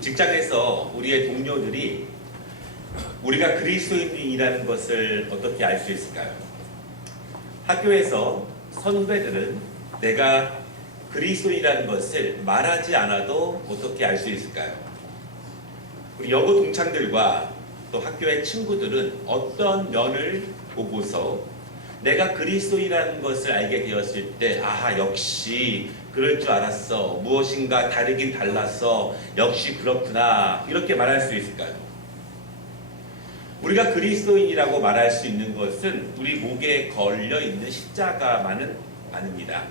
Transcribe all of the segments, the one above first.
직장에서 우리의 동료들이 우리가 그리스도인이라는 것을 어떻게 알 수 있을까요? 학교에서 선후배들은 내가 그리스도인이라는 것을 말하지 않아도 어떻게 알 수 있을까요? 우리 여고 동창들과 또 학교의 친구들은 어떤 면을 보고서 내가 그리스도인이라는 것을 알게 되었을 때, 아, 역시 그럴 줄 알았어, 무엇인가 다르긴 달랐어, 역시 그렇구나, 이렇게 말할 수 있을까요? 우리가 그리스도인이라고 말할 수 있는 것은 우리 목에 걸려있는 십자가만은 아닙니다.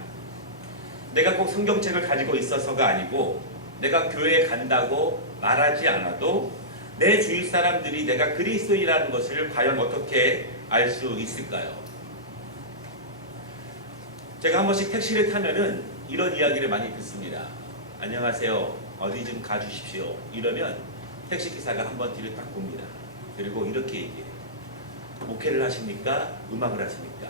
내가 꼭 성경책을 가지고 있어서가 아니고, 내가 교회에 간다고 말하지 않아도 내 주위 사람들이 내가 그리스도인이라는 것을 과연 어떻게 알 수 있을까요? 제가 한 번씩 택시를 타면은 이런 이야기를 많이 듣습니다. 안녕하세요, 어디 좀 가주십시오. 이러면 택시기사가 한 번 뒤를 딱 봅니다. 그리고 이렇게 얘기해요. 목회를 하십니까? 음악을 하십니까?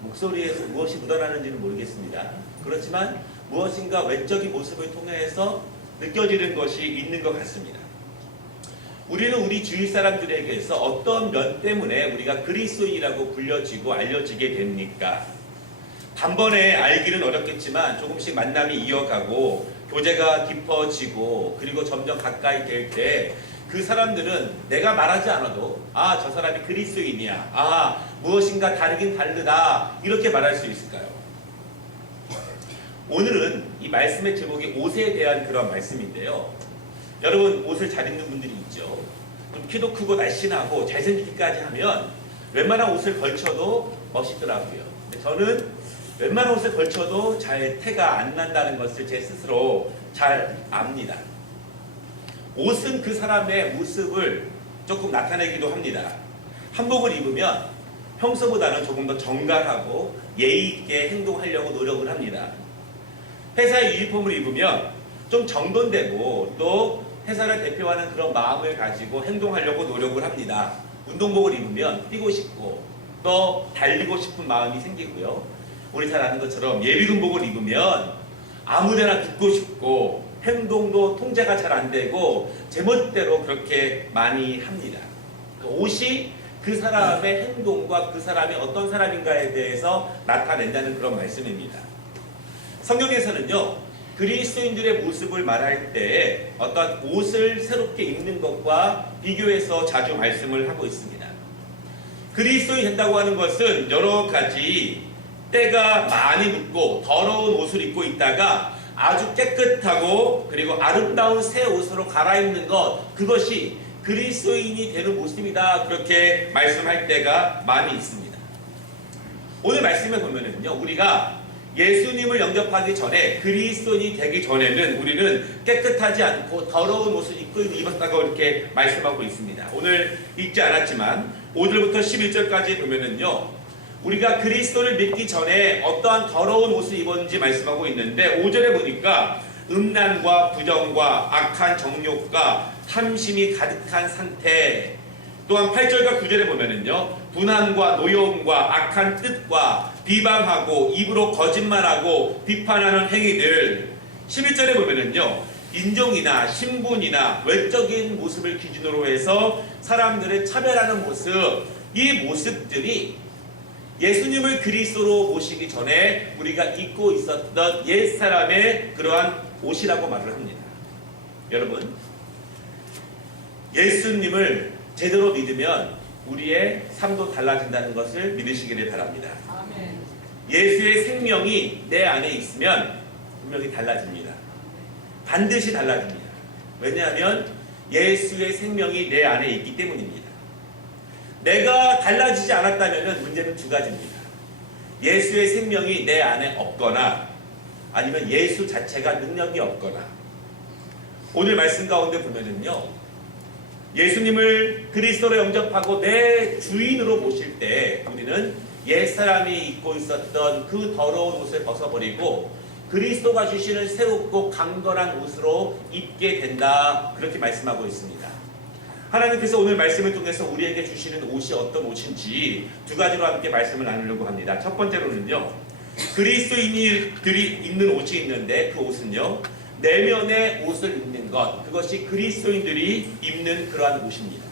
목소리에서 무엇이 묻어나는지는 모르겠습니다. 그렇지만 무엇인가 외적인 모습을 통해서 느껴지는 것이 있는 것 같습니다. 우리는 우리 주위 사람들에게서 어떤 면 때문에 우리가 그리스도인이라고 불려지고 알려지게 됩니까? 단번에 알기는 어렵겠지만 조금씩 만남이 이어가고 교제가 깊어지고 그리고 점점 가까이 될 때 그 사람들은 내가 말하지 않아도 아, 저 사람이 그리스도인이야, 아, 무엇인가 다르긴 다르다, 이렇게 말할 수 있을까요? 오늘은 이 말씀의 제목이 옷에 대한 그런 말씀인데요. 여러분, 옷을 잘 입는 분들이 있죠. 좀 키도 크고 날씬하고 잘생기기까지 하면 웬만한 옷을 걸쳐도 멋있더라고요. 근데 저는 웬만한 옷을 걸쳐도 잘 태가 안 난다는 것을 제 스스로 잘 압니다. 옷은 그 사람의 모습을 조금 나타내기도 합니다. 한복을 입으면 평소보다는 조금 더 정갈하고 예의 있게 행동하려고 노력을 합니다. 회사의 유니폼을 입으면 좀 정돈되고 또 회사를 대표하는 그런 마음을 가지고 행동하려고 노력을 합니다. 운동복을 입으면 뛰고 싶고 또 달리고 싶은 마음이 생기고요. 우리 잘 아는 것처럼 예비군복을 입으면 아무데나 붙고 싶고 행동도 통제가 잘 안 되고 제멋대로 그렇게 많이 합니다. 옷이 그 사람의 행동과 그 사람이 어떤 사람인가에 대해서 나타낸다는 그런 말씀입니다. 성경에서는요, 그리스도인들의 모습을 말할 때 어떤 옷을 새롭게 입는 것과 비교해서 자주 말씀을 하고 있습니다. 그리스도인이 된다고 하는 것은 여러 가지 때가 많이 묻고 더러운 옷을 입고 있다가 아주 깨끗하고 그리고 아름다운 새 옷으로 갈아입는 것, 그것이 그리스도인이 되는 모습이다, 그렇게 말씀할 때가 많이 있습니다. 오늘 말씀에 보면은요, 우리가 예수님을 영접하기 전에, 그리스도인이 되기 전에는 우리는 깨끗하지 않고 더러운 옷을 입고 입었다고 이렇게 말씀하고 있습니다. 오늘 읽지 않았지만 5절부터 11절까지 보면은요, 우리가 그리스도를 믿기 전에 어떠한 더러운 옷을 입었는지 말씀하고 있는데, 5절에 보니까 음란과 부정과 악한 정욕과 탐심이 가득한 상태, 또한 8절과 9절에 보면은요, 분한과 노여움과 악한 뜻과 비방하고 입으로 거짓말하고 비판하는 행위들, 11절에 보면은요, 인종이나 신분이나 외적인 모습을 기준으로 해서 사람들을 차별하는 모습, 이 모습들이 예수님을 그리스도로 모시기 전에 우리가 입고 있었던 옛사람의 그러한 옷이라고 말을 합니다. 여러분, 예수님을 제대로 믿으면 우리의 삶도 달라진다는 것을 믿으시기를 바랍니다. 아멘. 예수의 생명이 내 안에 있으면 분명히 달라집니다. 반드시 달라집니다. 왜냐하면 예수의 생명이 내 안에 있기 때문입니다. 내가 달라지지 않았다면 문제는 두 가지입니다. 예수의 생명이 내 안에 없거나 아니면 예수 자체가 능력이 없거나. 오늘 말씀 가운데 보면은요, 예수님을 그리스도로 영접하고 내 주인으로 모실 때 우리는 옛사람이 입고 있었던 그 더러운 옷을 벗어버리고 그리스도가 주시는 새롭고 강건한 옷으로 입게 된다, 그렇게 말씀하고 있습니다. 하나님께서 오늘 말씀을 통해서 우리에게 주시는 옷이 어떤 옷인지 두 가지로 함께 말씀을 나누려고 합니다. 첫 번째로는요, 그리스도인들이 입는 옷이 있는데 그 옷은요, 내면의 옷을 입는 것, 그것이 그리스도인들이 입는 그러한 옷입니다.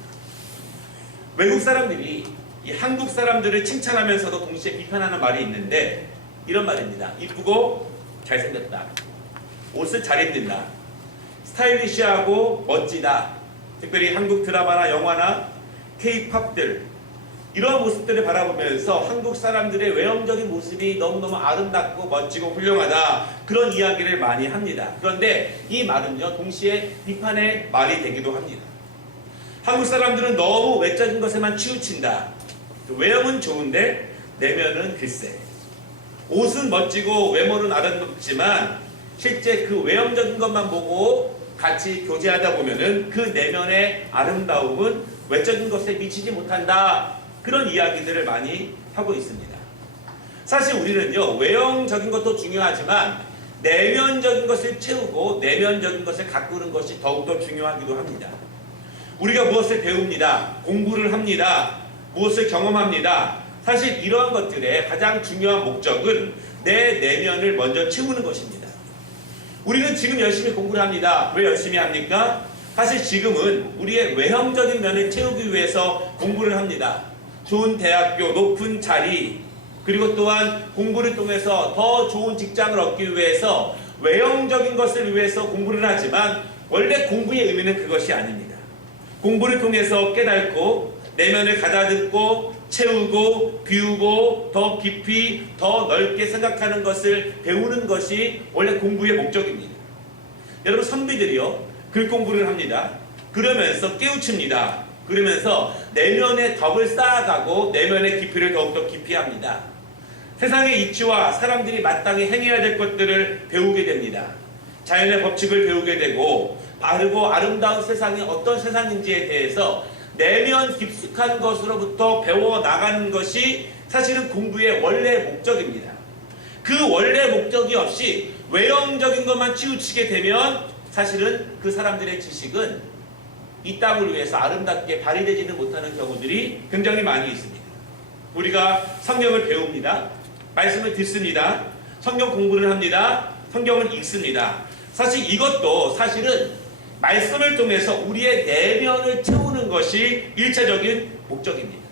외국 사람들이 이 한국 사람들을 칭찬하면서도 동시에 비판하는 말이 있는데 이런 말입니다. 이쁘고 잘생겼다. 옷을 잘 입는다. 스타일리시하고 멋지다. 특별히 한국 드라마나 영화나 K-팝들 이러한 모습들을 바라보면서 한국 사람들의 외형적인 모습이 너무너무 아름답고 멋지고 훌륭하다. 그런 이야기를 많이 합니다. 그런데 이 말은요, 동시에 비판의 말이 되기도 합니다. 한국 사람들은 너무 외적인 것에만 치우친다. 외형은 좋은데 내면은 글쎄. 옷은 멋지고 외모는 아름답지만 실제 그 외형적인 것만 보고 같이 교제하다 보면은 그 내면의 아름다움은 외적인 것에 미치지 못한다. 그런 이야기들을 많이 하고 있습니다. 사실 우리는요, 외형적인 것도 중요하지만 내면적인 것을 채우고 내면적인 것을 가꾸는 것이 더욱더 중요하기도 합니다. 우리가 무엇을 배웁니다. 공부를 합니다. 무엇을 경험합니다. 사실 이러한 것들의 가장 중요한 목적은 내 내면을 먼저 채우는 것입니다. 우리는 지금 열심히 공부를 합니다. 왜 열심히 합니까? 사실 지금은 우리의 외형적인 면을 채우기 위해서 공부를 합니다. 좋은 대학교, 높은 자리, 그리고 또한 공부를 통해서 더 좋은 직장을 얻기 위해서 외형적인 것을 위해서 공부를 하지만 원래 공부의 의미는 그것이 아닙니다. 공부를 통해서 깨닫고 내면을 가다듬고 채우고 비우고 더 깊이 더 넓게 생각하는 것을 배우는 것이 원래 공부의 목적입니다. 여러분 선비들이요, 글 공부를 합니다. 그러면서 깨우칩니다. 그러면서 내면의 덕을 쌓아가고 내면의 깊이를 더욱더 깊이 합니다. 세상의 이치와 사람들이 마땅히 행해야 될 것들을 배우게 됩니다. 자연의 법칙을 배우게 되고 바르고 아름다운 세상이 어떤 세상인지에 대해서 내면 깊숙한 것으로부터 배워나가는 것이 사실은 공부의 원래 목적입니다. 그 원래 목적이 없이 외형적인 것만 치우치게 되면 사실은 그 사람들의 지식은 이 땅을 위해서 아름답게 발휘되지는 못하는 경우들이 굉장히 많이 있습니다. 우리가 성경을 배웁니다. 말씀을 듣습니다. 성경 공부를 합니다. 성경을 읽습니다. 사실 이것도 사실은 말씀을 통해서 우리의 내면을 채우는 것이 일차적인 목적입니다.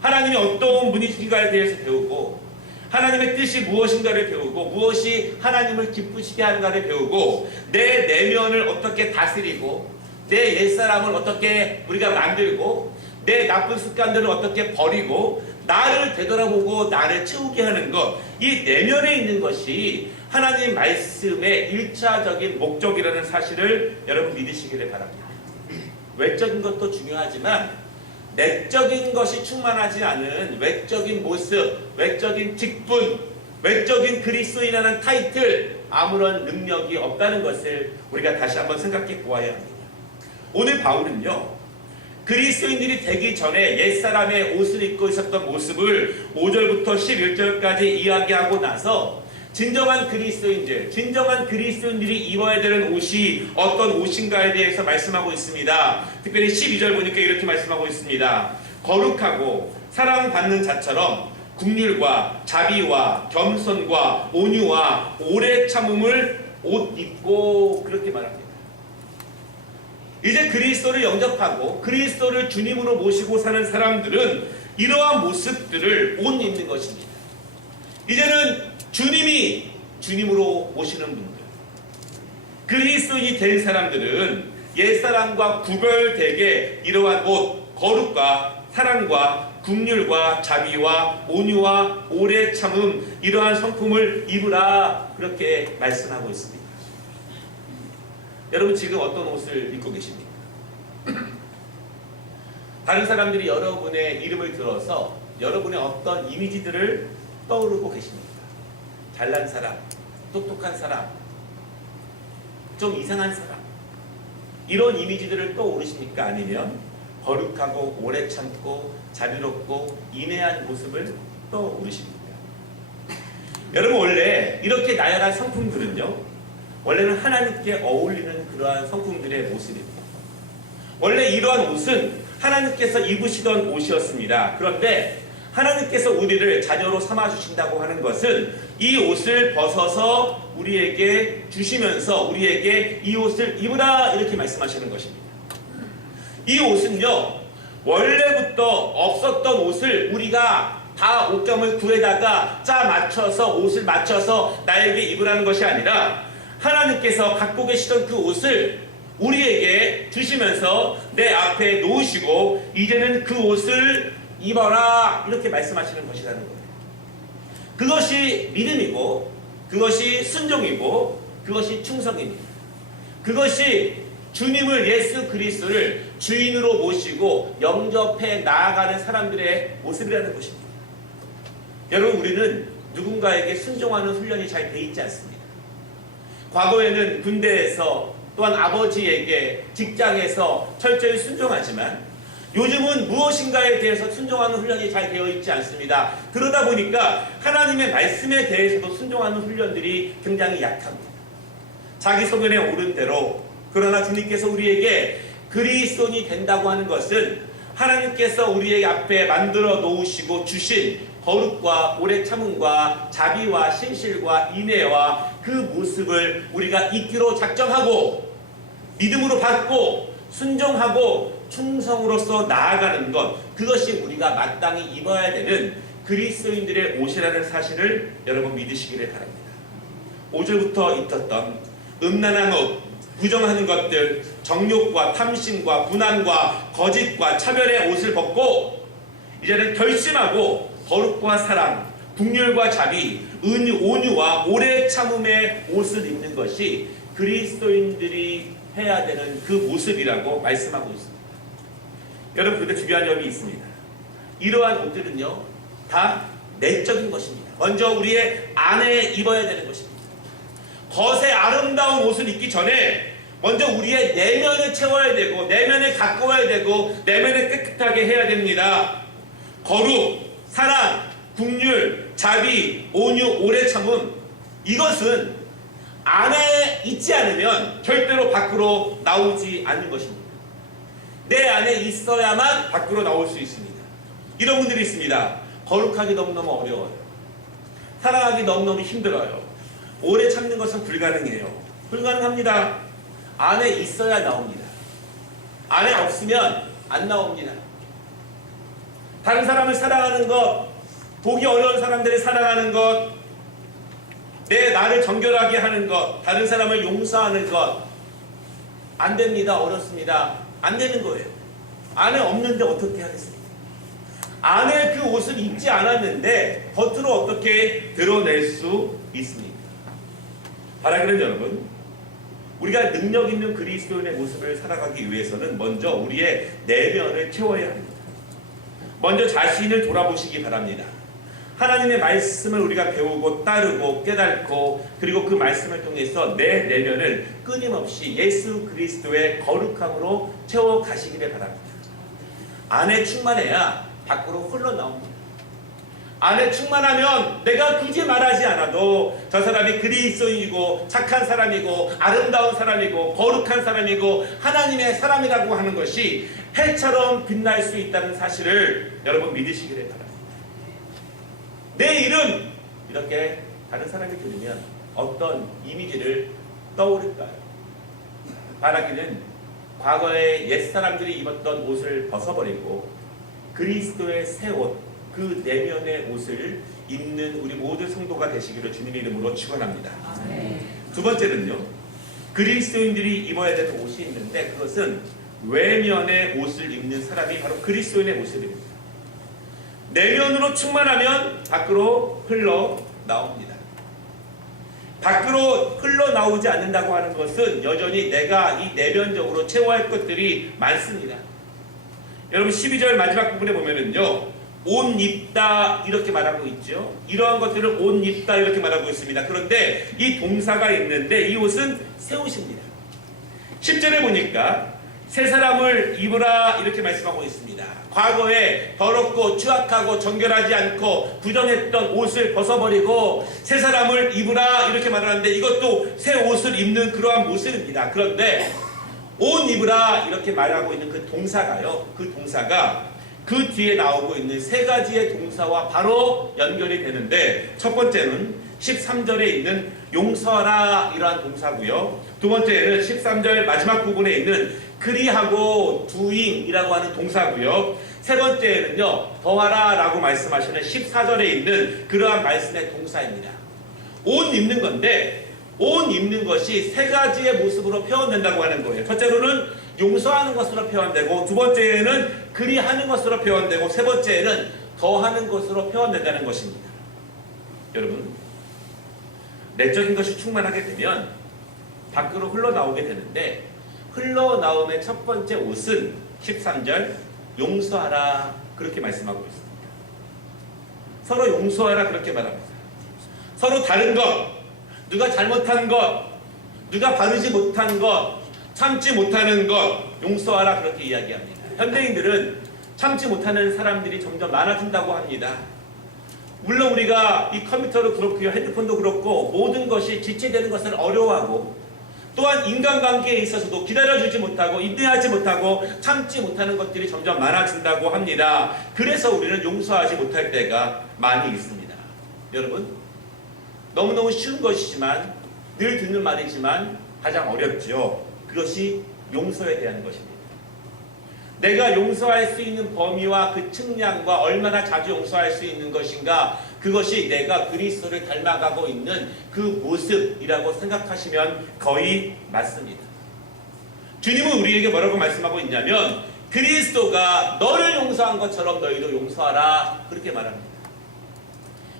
하나님이 어떤 분이신가에 대해서 배우고 하나님의 뜻이 무엇인가를 배우고 무엇이 하나님을 기쁘시게 하는가를 배우고 내 내면을 어떻게 다스리고 내 옛사람을 어떻게 우리가 만들고 내 나쁜 습관들을 어떻게 버리고 나를 되돌아보고 나를 채우게 하는 것, 이 내면에 있는 것이 하나님 말씀의 일차적인 목적이라는 사실을 여러분 믿으시기를 바랍니다. 외적인 것도 중요하지만 내적인 것이 충만하지 않은 외적인 모습, 외적인 직분, 외적인 그리스도인이라는 타이틀, 아무런 능력이 없다는 것을 우리가 다시 한번 생각해 보아야 합니다. 오늘 바울은요, 그리스도인들이 되기 전에 옛사람의 옷을 입고 있었던 모습을 5절부터 11절까지 이야기하고 나서 진정한 그리스도인들이 입어야 되는 옷이 어떤 옷인가에 대해서 말씀하고 있습니다. 특별히 12절 보니까 이렇게 말씀하고 있습니다. 거룩하고 사랑받는 자처럼 긍휼과 자비와 겸손과 온유와 오래 참음을 옷 입고, 그렇게 말합니다. 이제 그리스도를 영접하고 그리스도를 주님으로 모시고 사는 사람들은 이러한 모습들을 옷 입는 것입니다. 이제는 주님이 주님으로 모시는 분들, 그리스도인이 된 사람들은 옛사람과 구별되게 이러한 옷, 거룩과 사랑과 긍휼과 자비와 온유와 오래 참음, 이러한 성품을 입으라, 그렇게 말씀하고 있습니다. 여러분 지금 어떤 옷을 입고 계십니까? 다른 사람들이 여러분의 이름을 들어서 여러분의 어떤 이미지들을 떠오르고 계십니까? 잘난 사람, 똑똑한 사람, 좀 이상한 사람, 이런 이미지들을 떠오르십니까? 아니면 거룩하고 오래 참고 자비롭고 인내한 모습을 떠오르십니까? 여러분 원래 이렇게 나열한 성품들은요, 원래는 하나님께 어울리는 그러한 성품들의 모습입니다. 원래 이러한 옷은 하나님께서 입으시던 옷이었습니다. 그런데 하나님께서 우리를 자녀로 삼아주신다고 하는 것은 이 옷을 벗어서 우리에게 주시면서 우리에게 이 옷을 입으라 이렇게 말씀하시는 것입니다. 이 옷은요, 원래부터 없었던 옷을 우리가 다 옷감을 구해다가 짜 맞춰서 옷을 맞춰서 나에게 입으라는 것이 아니라 하나님께서 갖고 계시던 그 옷을 우리에게 주시면서 내 앞에 놓으시고 이제는 그 옷을 입어라 이렇게 말씀하시는 것이라는 거예요. 그것이 믿음이고 그것이 순종이고 그것이 충성입니다. 그것이 주님을 예수 그리스도를 주인으로 모시고 영접해 나아가는 사람들의 모습이라는 것입니다. 여러분, 우리는 누군가에게 순종하는 훈련이 잘 돼 있지 않습니다. 과거에는 군대에서 또한 아버지에게 직장에서 철저히 순종하지만 요즘은 무엇인가에 대해서 순종하는 훈련이 잘 되어 있지 않습니다. 그러다 보니까 하나님의 말씀에 대해서도 순종하는 훈련들이 굉장히 약합니다. 자기 소견에 오른 대로, 그러나 주님께서 우리에게 그리스도인이 된다고 하는 것은 하나님께서 우리의 앞에 만들어 놓으시고 주신 거룩과 오래 참음과 자비와 신실과 인애와 그 모습을 우리가 잊기로 작정하고 믿음으로 받고 순종하고 충성으로서 나아가는 것, 그것이 우리가 마땅히 입어야 되는 그리스도인들의 옷이라는 사실을 여러분 믿으시기를 바랍니다. 5절부터 있었던 음란한 옷, 부정하는 것들, 정욕과 탐심과 분한과 거짓과 차별의 옷을 벗고 이제는 결심하고 거룩과 사랑, 긍휼과 자비, 온유와 오래 참음의 옷을 입는 것이 그리스도인들이 해야 되는 그 모습이라고 말씀하고 있습니다. 여러분, 그런데 중요한 점이 있습니다. 이러한 옷들은요, 다 내적인 것입니다. 먼저 우리의 안에 입어야 되는 것입니다. 겉에 아름다운 옷을 입기 전에 먼저 우리의 내면을 채워야 되고 내면을 가꿔야 되고 내면을 깨끗하게 해야 됩니다. 거룩, 사랑, 긍휼, 자비, 온유, 오래 참음, 이것은 안에 있지 않으면 절대로 밖으로 나오지 않는 것입니다. 내 안에 있어야만 밖으로 나올 수 있습니다. 이런 분들이 있습니다. 거룩하기 너무너무 어려워요. 사랑하기 너무너무 힘들어요. 오래 참는 것은 불가능해요. 불가능합니다. 안에 있어야 나옵니다. 안에 없으면 안 나옵니다. 다른 사람을 사랑하는 것, 보기 어려운 사람들을 사랑하는 것, 나를 정결하게 하는 것, 다른 사람을 용서하는 것, 안 됩니다. 어렵습니다. 안 되는 거예요. 안에 없는데 어떻게 하겠습니까? 안에 그 옷을 입지 않았는데 겉으로 어떻게 드러낼 수 있습니까? 바라기는 여러분, 우리가 능력 있는 그리스도인의 모습을 살아가기 위해서는 먼저 우리의 내면을 채워야 합니다. 먼저 자신을 돌아보시기 바랍니다. 하나님의 말씀을 우리가 배우고 따르고 깨닫고 그리고 그 말씀을 통해서 내 내면을 끊임없이 예수 그리스도의 거룩함으로 채워가시기를 바랍니다. 안에 충만해야 밖으로 흘러나옵니다. 안에 충만하면 내가 굳이 말하지 않아도 저 사람이 그리스도인이고 착한 사람이고 아름다운 사람이고 거룩한 사람이고 하나님의 사람이라고 하는 것이 해처럼 빛날 수 있다는 사실을 여러분 믿으시기를 바랍니다. 내 이름 이렇게 다른 사람이 들으면 어떤 이미지를 떠오를까요? 바라기는 과거에 옛사람들이 입었던 옷을 벗어버리고 그리스도의 새 옷, 그 내면의 옷을 입는 우리 모든 성도가 되시기를 주님의 이름으로 축원합니다. 두 번째는요, 그리스도인들이 입어야 되는 옷이 있는데 그것은 외면의 옷을 입는 사람이 바로 그리스도인의 모습입니다. 내면으로 충만하면 밖으로 흘러나옵니다. 밖으로 흘러나오지 않는다고 하는 것은 여전히 내가 이 내면적으로 채워야 할 것들이 많습니다. 여러분 12절 마지막 부분에 보면은요, 옷 입다 이렇게 말하고 있죠. 이러한 것들을 옷 입다 이렇게 말하고 있습니다. 그런데 이 동사가 있는데 이 옷은 새 옷입니다. 10절에 보니까 새 사람을 입으라 이렇게 말씀하고 있습니다. 과거에 더럽고 추악하고 정결하지 않고 부정했던 옷을 벗어버리고 새 사람을 입으라 이렇게 말하는데 이것도 새 옷을 입는 그러한 모습입니다. 그런데 옷 입으라 이렇게 말하고 있는 그 동사가요, 그 동사가 그 뒤에 나오고 있는 세 가지의 동사와 바로 연결이 되는데 첫 번째는 13절에 있는 용서하라 이러한 동사고요. 두 번째는 13절 마지막 부분에 있는 그리하고 doing이라고 하는 동사고요. 세 번째는요, 더하라 라고 말씀하시는 14절에 있는 그러한 말씀의 동사입니다. 옷 입는 건데, 옷 입는 것이 세 가지의 모습으로 표현된다고 하는 거예요. 첫째로는 용서하는 것으로 표현되고, 두 번째는 그리하는 것으로 표현되고, 세 번째는 더하는 것으로 표현된다는 것입니다. 여러분, 내적인 것이 충만하게 되면 밖으로 흘러나오게 되는데, 흘러나옴의 첫 번째 옷은 13절 용서하라 그렇게 말씀하고 있습니다. 서로 용서하라 그렇게 말합니다. 서로 다른 것, 누가 잘못한 것, 누가 바르지 못한 것, 참지 못하는 것 용서하라 그렇게 이야기합니다. 현대인들은 참지 못하는 사람들이 점점 많아진다고 합니다. 물론 우리가 이 컴퓨터도 그렇고요, 핸드폰도 그렇고 모든 것이 지체되는 것을 어려워하고, 또한 인간관계에 있어서도 기다려주지 못하고 인내하지 못하고 참지 못하는 것들이 점점 많아진다고 합니다. 그래서 우리는 용서하지 못할 때가 많이 있습니다. 여러분, 너무너무 쉬운 것이지만, 늘 듣는 말이지만 가장 어렵죠. 그것이 용서에 대한 것입니다. 내가 용서할 수 있는 범위와 그 측량과 얼마나 자주 용서할 수 있는 것인가, 그것이 내가 그리스도를 닮아가고 있는 그 모습이라고 생각하시면 거의 맞습니다. 주님은 우리에게 뭐라고 말씀하고 있냐면, 그리스도가 너를 용서한 것처럼 너희도 용서하라 그렇게 말합니다.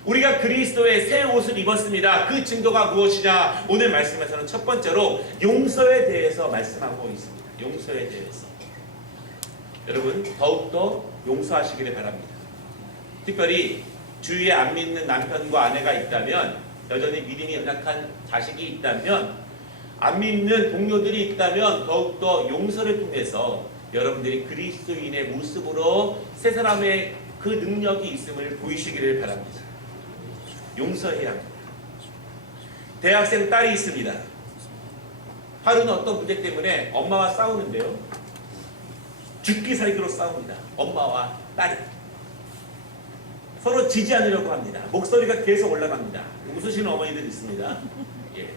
우리가 그리스도의 새 옷을 입었습니다. 그 증거가 무엇이냐? 오늘 말씀에서는 첫 번째로 용서에 대해서 말씀하고 있습니다. 용서에 대해서. 여러분, 더욱더 용서하시기를 바랍니다. 특별히 주위에 안 믿는 남편과 아내가 있다면, 여전히 믿음이 연약한 자식이 있다면, 안 믿는 동료들이 있다면 더욱더 용서를 통해서 여러분들이 그리스도인의 모습으로 새 사람의 그 능력이 있음을 보이시기를 바랍니다. 용서해야 합니다. 대학생 딸이 있습니다. 하루는 어떤 문제 때문에 엄마와 싸우는데요, 죽기 살기로 싸웁니다. 엄마와 딸이 서로 지지 않으려고 합니다. 목소리가 계속 올라갑니다. 웃으시는 어머니들 있습니다. 예.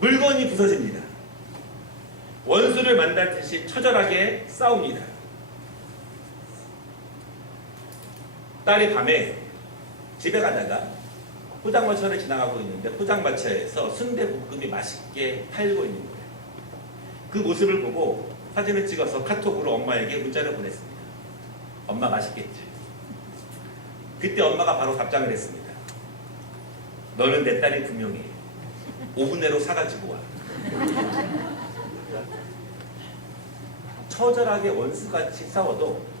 물건이 부서집니다. 원수를 만나듯이 처절하게 싸웁니다. 딸이 밤에 집에 가다가 포장마차를 지나가고 있는데, 포장마차에서 순대볶음이 맛있게 팔고 있는 거예요. 그 모습을 보고 사진을 찍어서 카톡으로 엄마에게 문자를 보냈습니다. 엄마 맛있겠지? 그때 엄마가 바로 답장을 했습니다. 너는 내 딸이 분명히 5분 내로 사가지고 와. 처절하게 원수같이 싸워도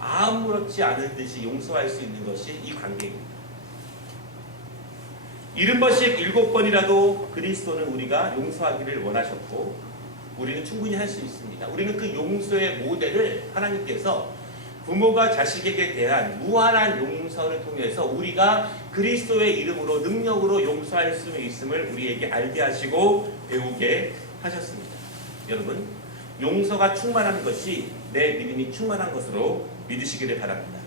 아무렇지 않은 듯이 용서할 수 있는 것이 이 관계입니다. 70번씩 7번이라도 그리스도는 우리가 용서하기를 원하셨고, 우리는 충분히 할 수 있습니다. 우리는 그 용서의 모델을 하나님께서 부모가 자식에게 대한 무한한 용서를 통해서 우리가 그리스도의 이름으로 능력으로 용서할 수 있음을 우리에게 알게 하시고 배우게 하셨습니다. 여러분, 용서가 충만한 것이 내 믿음이 충만한 것으로 믿으시기를 바랍니다.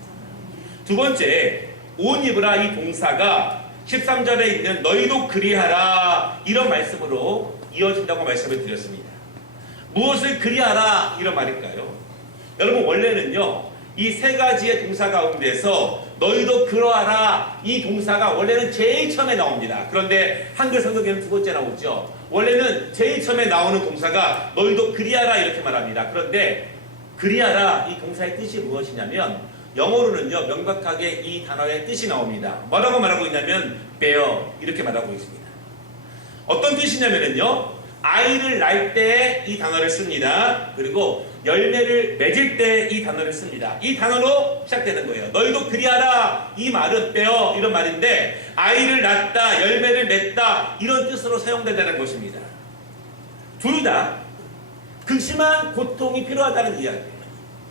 두 번째, 옷 입으라 이 동사가 13절에 있는 너희도 그리하라 이런 말씀으로 이어진다고 말씀을 드렸습니다. 무엇을 그리하라 이런 말일까요? 여러분, 원래는요, 이 세 가지의 동사 가운데서 너희도 그러하라 이 동사가 원래는 제일 처음에 나옵니다. 그런데 한글 성경에는 두 번째 나오죠. 원래는 제일 처음에 나오는 동사가 너희도 그리하라 이렇게 말합니다. 그런데 그리하라 이 동사의 뜻이 무엇이냐면, 영어로는요 명백하게 이 단어의 뜻이 나옵니다. 뭐라고 말하고 있냐면 bear 이렇게 말하고 있습니다. 어떤 뜻이냐면요, 아이를 낳을 때 이 단어를 씁니다. 그리고 열매를 맺을 때 이 단어를 씁니다. 이 단어로 시작되는 거예요. 너희도 그리하라 이 말은 bear 이런 말인데, 아이를 낳다, 열매를 맺다 이런 뜻으로 사용된다는 것입니다. 둘 다 극심한 고통이 필요하다는 이야기예요.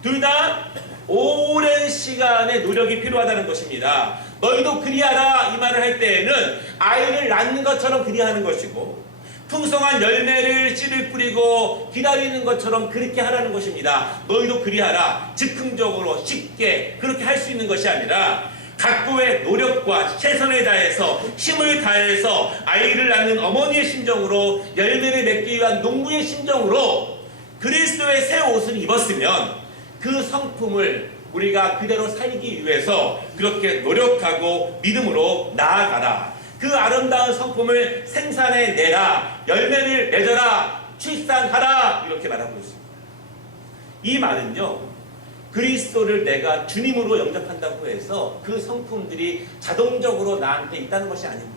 둘 다 오랜 시간의 노력이 필요하다는 것입니다. 너희도 그리하라 이 말을 할 때에는 아이를 낳는 것처럼 그리하는 것이고, 풍성한 열매를 씨를 뿌리고 기다리는 것처럼 그렇게 하라는 것입니다. 너희도 그리하라, 즉흥적으로 쉽게 그렇게 할 수 있는 것이 아니라 각고의 노력과 최선을 다해서 힘을 다해서 아이를 낳는 어머니의 심정으로 열매를 맺기 위한 농부의 심정으로 그리스도의 새 옷을 입었으면 그 성품을 우리가 그대로 살기 위해서 그렇게 노력하고 믿음으로 나아가라. 그 아름다운 성품을 생산해내라. 열매를 맺어라. 출산하라. 이렇게 말하고 있습니다. 이 말은요, 그리스도를 내가 주님으로 영접한다고 해서 그 성품들이 자동적으로 나한테 있다는 것이 아닙니다.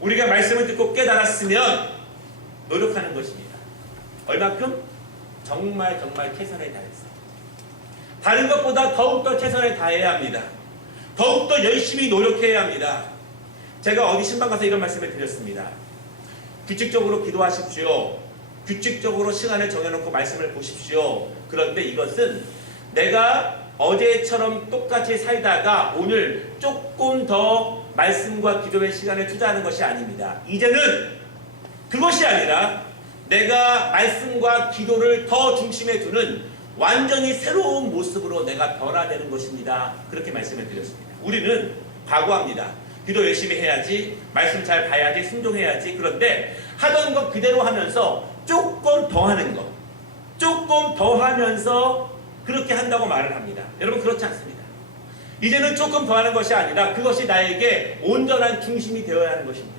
우리가 말씀을 듣고 깨달았으면 노력하는 것입니다. 얼마큼? 정말 최선을 다해서. 다른 것보다 더욱더 최선을 다해야 합니다. 더욱더 열심히 노력해야 합니다. 제가 어디 신방 가서 이런 말씀을 드렸습니다. 규칙적으로 기도하십시오. 규칙적으로 시간을 정해놓고 말씀을 보십시오. 그런데 이것은 내가 어제처럼 똑같이 살다가 오늘 조금 더 말씀과 기도의 시간을 투자하는 것이 아닙니다. 이제는 그것이 아니라 내가 말씀과 기도를 더 중심에 두는 완전히 새로운 모습으로 내가 변화되는 것입니다. 그렇게 말씀을 드렸습니다. 우리는 각오합니다. 기도 열심히 해야지, 말씀 잘 봐야지, 순종해야지. 그런데 하던 것 그대로 하면서 조금 더 하는 것, 조금 더 하면서 그렇게 한다고 말을 합니다. 여러분, 그렇지 않습니다. 이제는 조금 더 하는 것이 아니라 그것이 나에게 온전한 중심이 되어야 하는 것입니다.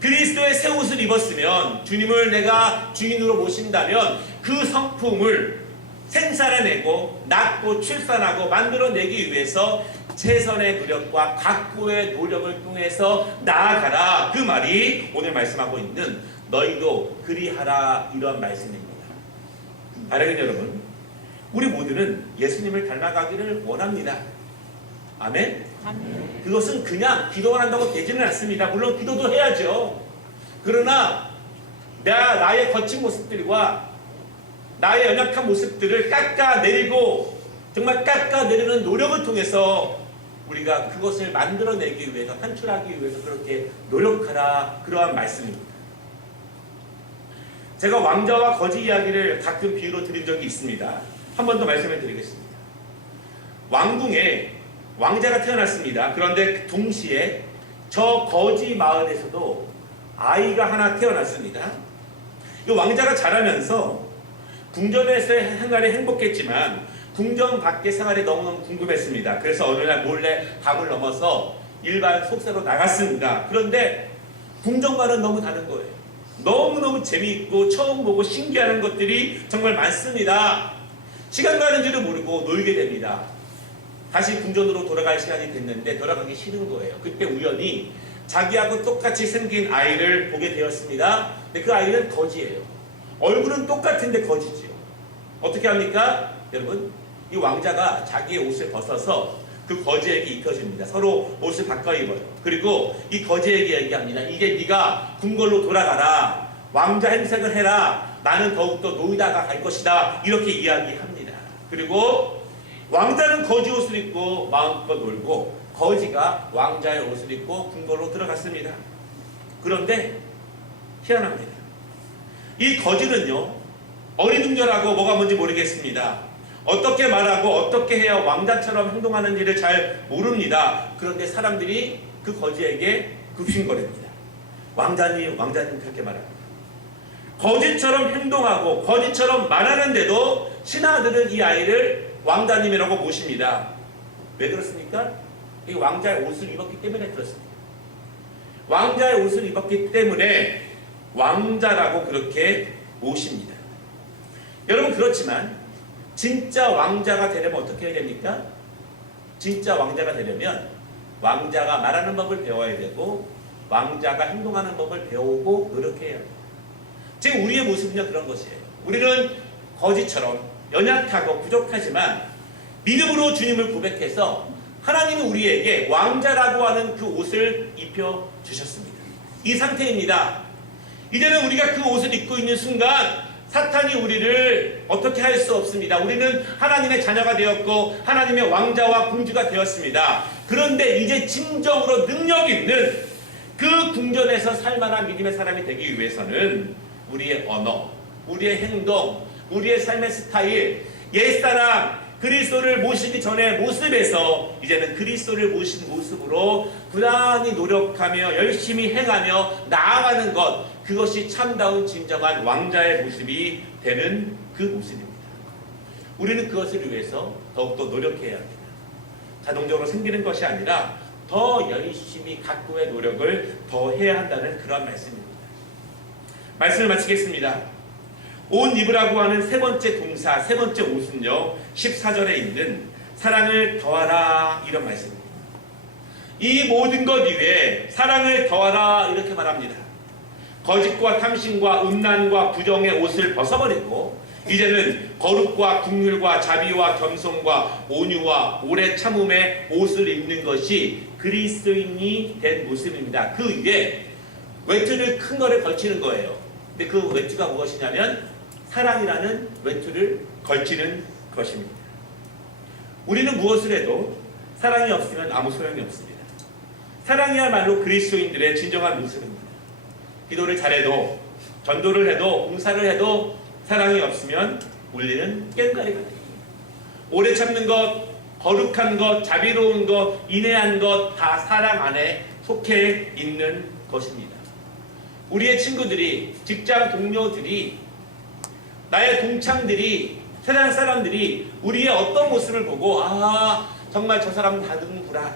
그리스도의 새 옷을 입었으면, 주님을 내가 주인으로 모신다면 그 성품을 생산해내고 낳고 출산하고 만들어내기 위해서 최선의 노력과 각고의 노력을 통해서 나아가라. 그 말이 오늘 말씀하고 있는 너희도 그리하라, 이런 말씀입니다. 사랑하는 여러분, 우리 모두는 예수님을 닮아가기를 원합니다. 아멘? 아멘. 그것은 그냥 기도만 한다고 되지는 않습니다. 물론 기도도 해야죠. 그러나 나의 거친 모습들과 나의 연약한 모습들을 깎아내리고 정말 깎아내리는 노력을 통해서 우리가 그것을 만들어내기 위해서, 산출하기 위해서 그렇게 노력하라, 그러한 말씀입니다. 제가 왕자와 거지 이야기를 가끔 비유로 드린 적이 있습니다. 한 번 더 말씀을 드리겠습니다. 왕궁에 왕자가 태어났습니다. 그런데 동시에 저 거지 마을에서도 아이가 하나 태어났습니다. 이 왕자가 자라면서 궁전에서의 생활이 행복했지만 궁전 밖의 생활이 너무너무 궁금했습니다. 그래서 어느 날 몰래 밤을 넘어서 일반 속세로 나갔습니다. 그런데 궁전과는 너무 다른 거예요. 너무너무 재미있고 처음 보고 신기한 것들이 정말 많습니다. 시간 가는 줄을 모르고 놀게 됩니다. 다시 궁전으로 돌아갈 시간이 됐는데 돌아가기 싫은 거예요. 그때 우연히 자기하고 똑같이 생긴 아이를 보게 되었습니다. 근데 그 아이는 거지예요. 얼굴은 똑같은데 거지지요. 어떻게 합니까? 여러분, 이 왕자가 자기의 옷을 벗어서 그 거지에게 입혀줍니다. 서로 옷을 바꿔 입어요. 그리고 이 거지에게 얘기합니다. 이제 네가 궁궐로 돌아가라. 왕자 행색을 해라. 나는 더욱더 놀다가 갈 것이다. 이렇게 이야기합니다. 그리고 왕자는 거지 옷을 입고 마음껏 놀고 거지가 왕자의 옷을 입고 궁궐로 들어갔습니다. 그런데 희한합니다. 이 거지는요, 어리둥절하고 뭐가 뭔지 모르겠습니다. 어떻게 말하고 어떻게 해야 왕자처럼 행동하는지를 잘 모릅니다. 그런데 사람들이 그 거지에게 굽신거립니다. 왕자님 그렇게 말합니다. 거지처럼 행동하고 거지처럼 말하는데도 신하들은 이 아이를 왕자님이라고 모십니다. 왜 그렇습니까? 이 왕자의 옷을 입었기 때문에 그렇습니다. 왕자의 옷을 입었기 때문에 왕자라고 그렇게 모십니다. 여러분, 그렇지만 진짜 왕자가 되려면 어떻게 해야 됩니까? 진짜 왕자가 되려면 왕자가 말하는 법을 배워야 되고 왕자가 행동하는 법을 배우고 노력해야 합니다. 지금 우리의 모습은요, 그런 것이에요. 우리는 거지처럼 연약하고 부족하지만 믿음으로 주님을 고백해서 하나님이 우리에게 왕자라고 하는 그 옷을 입혀주셨습니다. 이 상태입니다. 이제는 우리가 그 옷을 입고 있는 순간 사탄이 우리를 어떻게 할 수 없습니다. 우리는 하나님의 자녀가 되었고 하나님의 왕자와 공주가 되었습니다. 그런데 이제 진정으로 능력 있는 그 궁전에서 살만한 믿음의 사람이 되기 위해서는 우리의 언어, 우리의 행동, 우리의 삶의 스타일, 옛사람, 그리스도를 모시기 전의 모습에서 이제는 그리스도를 모신 모습으로 부단히 노력하며 열심히 행하며 나아가는 것, 그것이 참다운 진정한 왕자의 모습이 되는 그 모습입니다. 우리는 그것을 위해서 더욱더 노력해야 합니다. 자동적으로 생기는 것이 아니라 더 열심히 각고의 노력을 더 해야 한다는 그런 말씀입니다. 말씀을 마치겠습니다. 옷 입으라고 하는 세 번째 동사, 세 번째 옷은요, 14절에 있는 사랑을 더하라 이런 말씀입니다. 이 모든 것 위에 사랑을 더하라 이렇게 말합니다. 거짓과 탐심과 음란과 부정의 옷을 벗어버리고 이제는 거룩과 긍휼과 자비와 겸손과 온유와 오래 참음의 옷을 입는 것이 그리스도인이 된 모습입니다. 그 위에 외투를 큰 거를 걸치는 거예요. 근데 그 외투가 무엇이냐면 사랑이라는 외투를 걸치는 것입니다. 우리는 무엇을 해도 사랑이 없으면 아무 소용이 없습니다. 사랑이야말로 그리스도인들의 진정한 모습입니다. 기도를 잘해도, 전도를 해도, 봉사를 해도 사랑이 없으면 우리는 깽가리 같아요. 오래 참는 것, 거룩한 것, 자비로운 것, 인내한 것 다 사랑 안에 속해 있는 것입니다. 우리의 친구들이, 직장 동료들이, 나의 동창들이, 세상 사람들이 우리의 어떤 모습을 보고 정말 저 사람은 다른구나,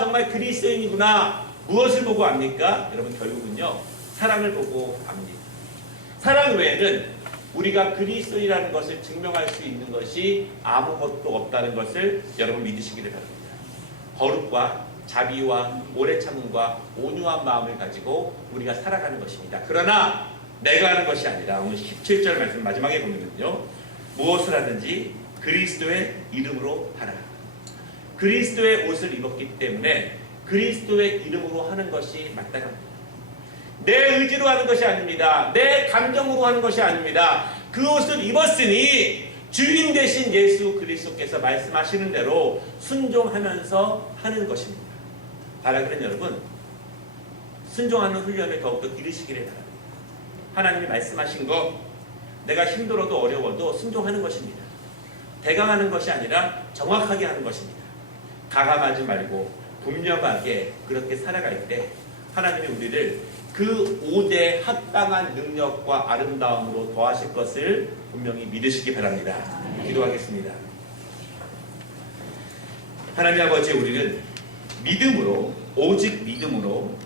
정말 그리스도인이구나, 무엇을 보고 압니까? 여러분, 결국은요 사랑을 보고 압니다. 사랑 외에는 우리가 그리스도인이라는 것을 증명할 수 있는 것이 아무것도 없다는 것을 여러분 믿으시기를 바랍니다. 거룩과 자비와 오래 참음과 온유한 마음을 가지고 우리가 살아가는 것입니다. 그러나 내가 하는 것이 아니라 오늘 17절 말씀 마지막에 보면요, 무엇을 하든지 그리스도의 이름으로 하라. 그리스도의 옷을 입었기 때문에 그리스도의 이름으로 하는 것이 마땅합니다. 내 의지로 하는 것이 아닙니다. 내 감정으로 하는 것이 아닙니다. 그 옷을 입었으니 주인 되신 예수 그리스도께서 말씀하시는 대로 순종하면서 하는 것입니다. 바라기는 여러분, 순종하는 훈련을 더욱더 기르시기를 바랍니다. 하나님이 말씀하신 것, 내가 힘들어도 어려워도 순종하는 것입니다. 대강하는 것이 아니라 정확하게 하는 것입니다. 가감하지 말고 분명하게 그렇게 살아갈 때 하나님이 우리를 그 옷에 합당한 능력과 아름다움으로 더하실 것을 분명히 믿으시기 바랍니다. 기도하겠습니다. 하나님 아버지, 우리는 믿음으로, 오직 믿음으로